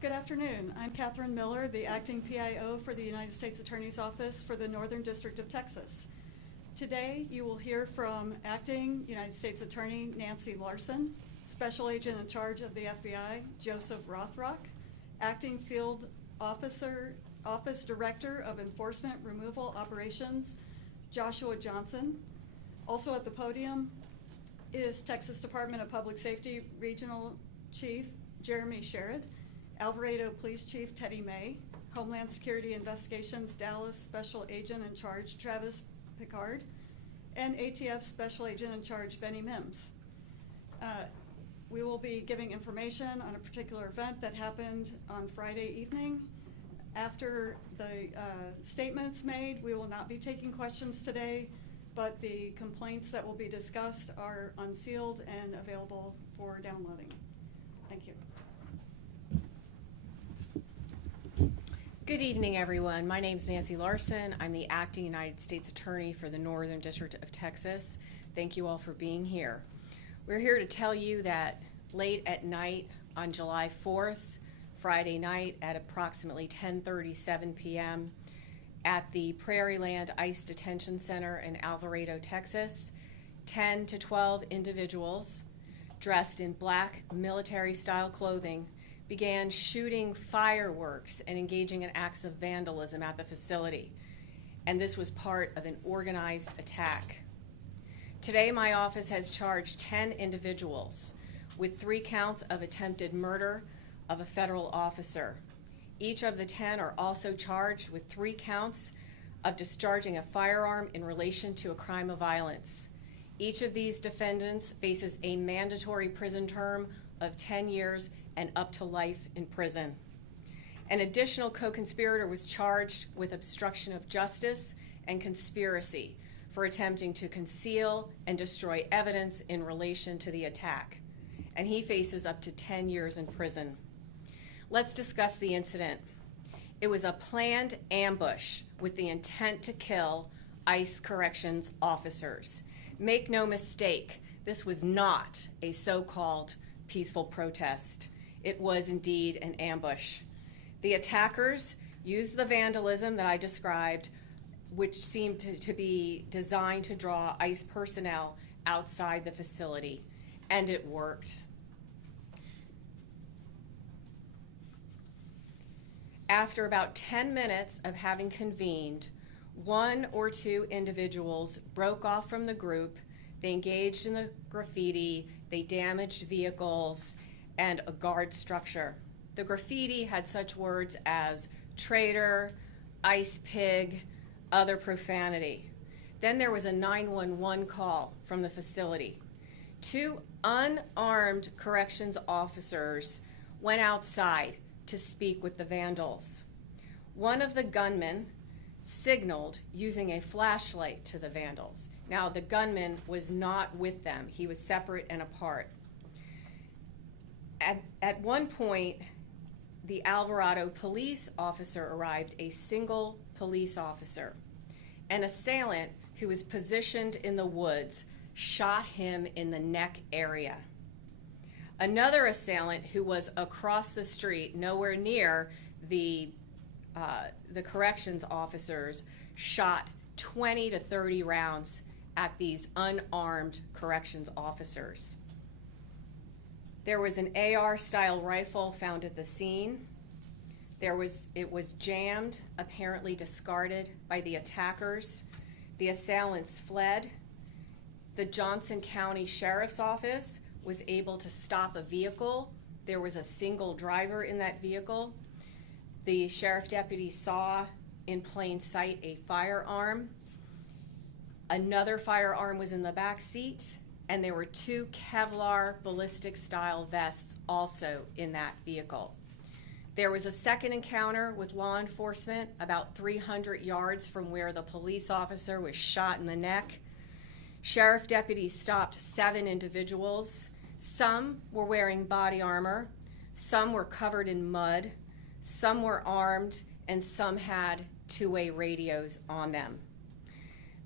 Good afternoon. I'm Catherine Miller, the acting PIO for the United States Attorney's Office for the Northern District of Texas. Today, you will hear from Acting United States Attorney Nancy Larson, Special Agent in charge of the FBI, Joseph Rothrock, Acting Field Officer, Office Director of Enforcement Removal Operations, Joshua Johnson. Also at the podium is Texas Department of Public Safety Regional Chief Jeremy Sherrod, Alvarado Police Chief Teddy May, Homeland Security Investigations Dallas Special Agent in charge Travis Picard, and ATF Special Agent in charge Benny Mims. We will be giving information on a particular event that happened on Friday evening. After the statements made, we will not be taking questions today, but the complaints that will be discussed are unsealed and available for downloading. Thank you. Good evening, everyone. My name is Nancy Larson. I'm the Acting United States Attorney for the Northern District of Texas. Thank you all for being here. We're here to tell you that late at night on July 4th, Friday night at approximately 10:37 p.m. at the Prairieland ICE Detention Center in Alvarado, Texas, 10 to 12 individuals dressed in black military-style clothing began shooting fireworks and engaging in acts of vandalism at the facility. And this was part of an organized attack. Today, my office has charged 10 individuals with 3 counts of attempted murder of a federal officer. Each of the 10 are also charged with 3 counts of discharging a firearm in relation to a crime of violence. Each of these defendants faces a mandatory prison term of 10 years and up to life in prison. An additional co-conspirator was charged with obstruction of justice and conspiracy for attempting to conceal and destroy evidence in relation to the attack, and he faces up to 10 years in prison. Let's discuss the incident. It was a planned ambush with the intent to kill ICE corrections officers. Make no mistake, this was not a so-called peaceful protest. It was indeed an ambush. The attackers used the vandalism that I described, which seemed to be designed to draw ICE personnel outside the facility, and it worked. After about 10 minutes of having convened, 1 or 2 individuals broke off from the group. They engaged in the graffiti, they damaged vehicles, and a guard structure. The graffiti had such words as traitor, ice pig, other profanity. Then there was a 911 call from the facility. 2 unarmed corrections officers went outside to speak with the vandals. One of the gunmen signaled using a flashlight to the vandals. Now, the gunman was not with them. He was separate and apart. At one point, the Alvarado police officer arrived, a single police officer. An assailant who was positioned in the woods shot him in the neck area. Another assailant who was across the street, nowhere near the corrections officers, shot 20 to 30 rounds at these unarmed corrections officers. There was an AR-style rifle found at the scene. It was jammed, apparently discarded by the attackers. The assailants fled. The Johnson County Sheriff's Office was able to stop a vehicle. There was a single driver in that vehicle. The sheriff deputy saw in plain sight a firearm. Another firearm was in the back seat, and there were 2 Kevlar ballistic-style vests also in that vehicle. There was a second encounter with law enforcement about 300 yards from where the police officer was shot in the neck. Sheriff deputies stopped 7 individuals. Some were wearing body armor, some were covered in mud, some were armed, and some had 2-way radios on them.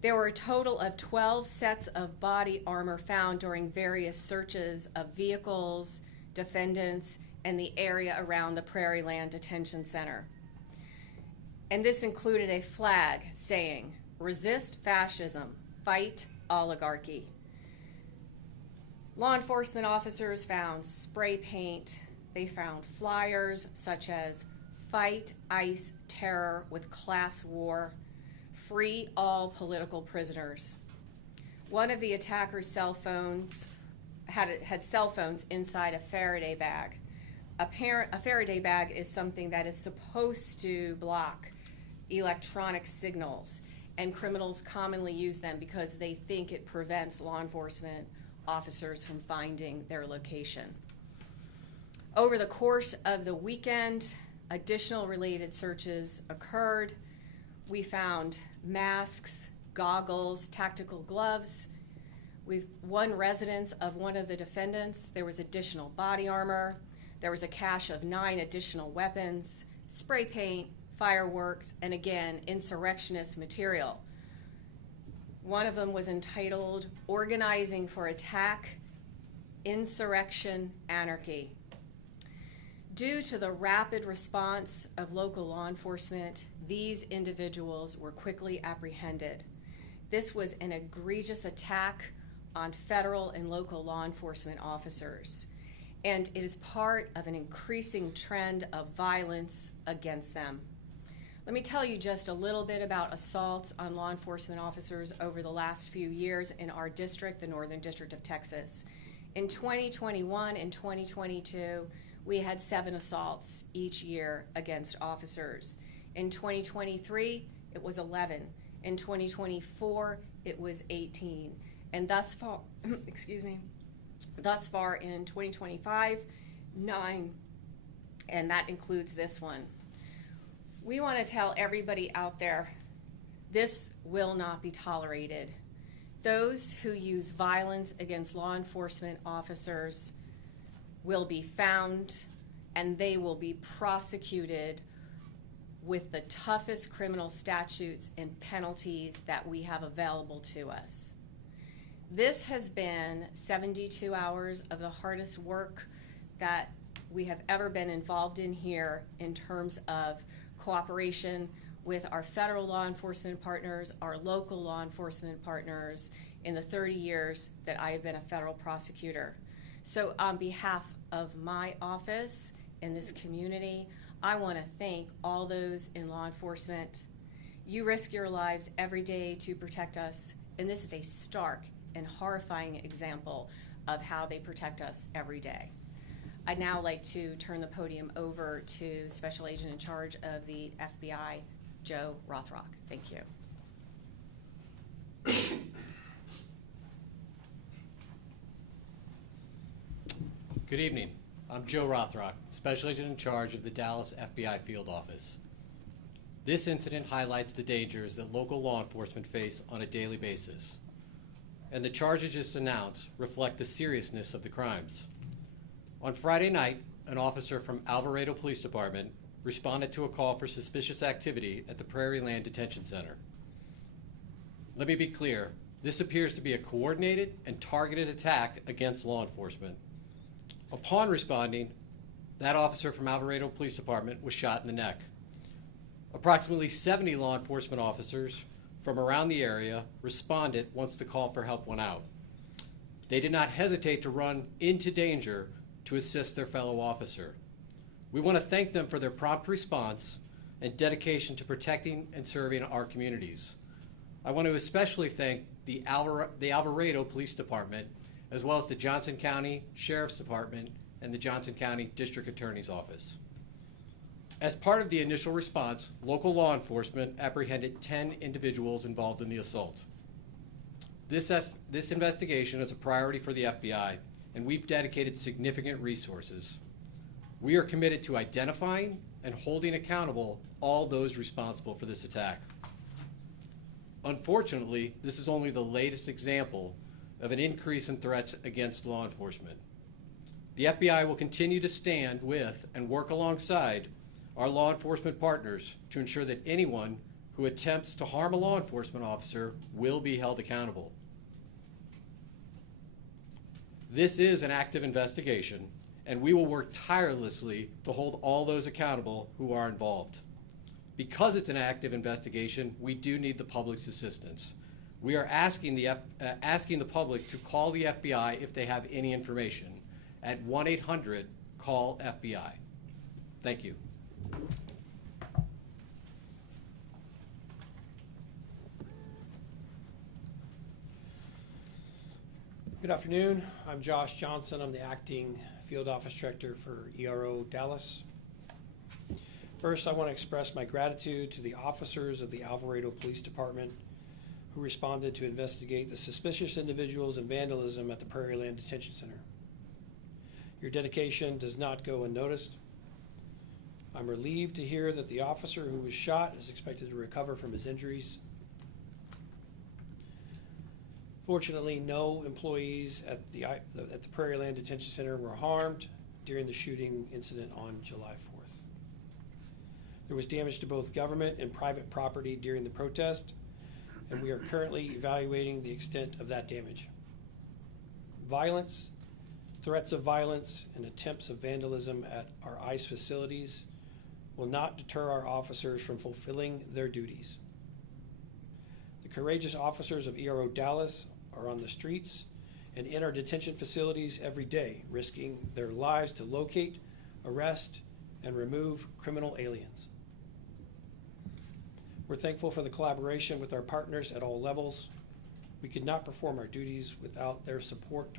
There were a total of 12 sets of body armor found during various searches of vehicles, defendants, and the area around the Prairie Land Detention Center. And this included a flag saying, "Resist fascism, fight oligarchy." Law enforcement officers found spray paint. They found flyers such as "Fight ICE Terror with Class War," "Free all political prisoners." One of the attackers' cell phones had cell phones inside a Faraday bag. A Faraday bag is something that is supposed to block electronic signals, and criminals commonly use them because they think it prevents law enforcement officers from finding their location. Over the course of the weekend, additional related searches occurred. We found masks, goggles, tactical gloves. We've one residence of one of the defendants. There was additional body armor. There was a cache of 9 additional weapons, spray paint, fireworks, and again, insurrectionist material. One of them was entitled "Organizing for Attack, Insurrection, Anarchy." Due to the rapid response of local law enforcement, these individuals were quickly apprehended. This was an egregious attack on federal and local law enforcement officers, and it is part of an increasing trend of violence against them. Let me tell you just a little bit about assaults on law enforcement officers over the last few years in our district, the Northern District of Texas. In 2021 and 2022, we had 7 assaults each year against officers. In 2023, it was 11. In 2024, it was 18. And thus far, thus far in 2025, 9. And that includes this one. We want to tell everybody out there, this will not be tolerated. Those who use violence against law enforcement officers will be found, and they will be prosecuted with the toughest criminal statutes and penalties that we have available to us. This has been 72 hours of the hardest work that we have ever been involved in here in terms of cooperation with our federal law enforcement partners, our local law enforcement partners, in the 30 years that I have been a federal prosecutor. So on behalf of my office in this community, I want to thank all those in law enforcement. You risk your lives every day to protect us, and this is a stark and horrifying example of how they protect us every day. I'd now like to turn the podium over to Special Agent in charge of the FBI, Joe Rothrock. Thank you. Good evening. I'm Joe Rothrock, Special Agent in charge of the Dallas FBI Field Office. This incident highlights the dangers that local law enforcement face on a daily basis, and the charges just announced reflect the seriousness of the crimes. On Friday night, an officer from Alvarado Police Department responded to a call for suspicious activity at the Prairie Land Detention Center. Let me be clear, this appears to be a coordinated and targeted attack against law enforcement. Upon responding, that officer from Alvarado Police Department was shot in the neck. Approximately 70 law enforcement officers from around the area responded once the call for help went out. They did not hesitate to run into danger to assist their fellow officer. We want to thank them for their prompt response and dedication to protecting and serving our communities. I want to especially thank the Alvarado Police Department, as well as the Johnson County Sheriff's Department and the Johnson County District Attorney's Office. As part of the initial response, local law enforcement apprehended 10 individuals involved in the assault. This investigation is a priority for the FBI, and we've dedicated significant resources. We are committed to identifying and holding accountable all those responsible for this attack. Unfortunately, this is only the latest example of an increase in threats against law enforcement. The FBI will continue to stand with and work alongside our law enforcement partners to ensure that anyone who attempts to harm a law enforcement officer will be held accountable. This is an active investigation, and we will work tirelessly to hold all those accountable who are involved. Because it's an active investigation, we do need the public's assistance. We are asking the public to call the FBI if they have any information at 1-800-CALL-FBI. Thank you. Good afternoon. I'm Josh Johnson. I'm the acting field office director for ERO Dallas. First, I want to express my gratitude to the officers of the Alvarado Police Department who responded to investigate the suspicious individuals and vandalism at the Prairie Land Detention Center. Your dedication does not go unnoticed. I'm relieved to hear that the officer who was shot is expected to recover from his injuries. Fortunately, no employees at the Prairie Land Detention Center were harmed during the shooting incident on July 4th. There was damage to both government and private property during the protest, and we are currently evaluating the extent of that damage. Violence, threats of violence, and attempts of vandalism at our ICE facilities will not deter our officers from fulfilling their duties. The courageous officers of ERO Dallas are on the streets and in our detention facilities every day, risking their lives to locate, arrest, and remove criminal aliens. We're thankful for the collaboration with our partners at all levels. We could not perform our duties without their support.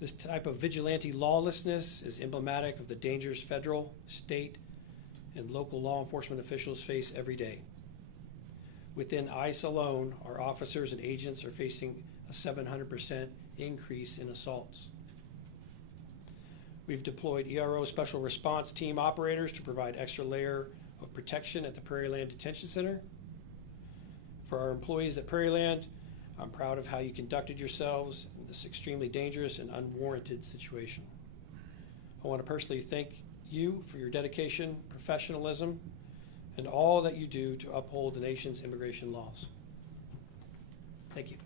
This type of vigilante lawlessness is emblematic of the dangers federal, state, and local law enforcement officials face every day. Within ICE alone, our officers and agents are facing a 700% increase in assaults. We've deployed ERO Special Response Team operators to provide extra layer of protection at the Prairie Land Detention Center. For our employees at Prairie Land, I'm proud of how you conducted yourselves in this extremely dangerous and unwarranted situation. I want to personally thank you for your dedication, professionalism, and all that you do to uphold the nation's immigration laws. Thank you.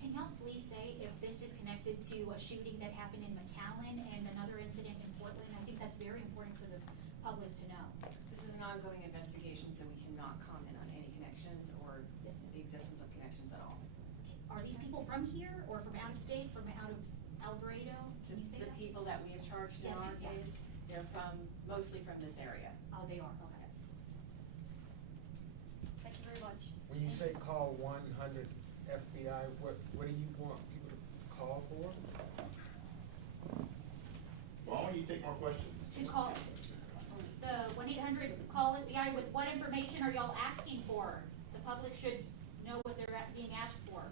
Can y'all please say if this is connected to a shooting that happened in McAllen and another incident in Portland? I think that's very important for the public to know. This is an ongoing investigation, so we cannot comment on any connections or the existence of connections at all. Are these people from here or from out of state, from out of Alvarado? Can you say The that? people that we have charged in Yes, our ma'am. case, they're mostly from this area. Oh, they are, okay. Thank you very much. When you say call 100 FBI, what do you want people to call for? Why don't you take more questions? To call the 1-800-CALL-FBI, with what information are y'all asking for? The public should know what they're being asked for.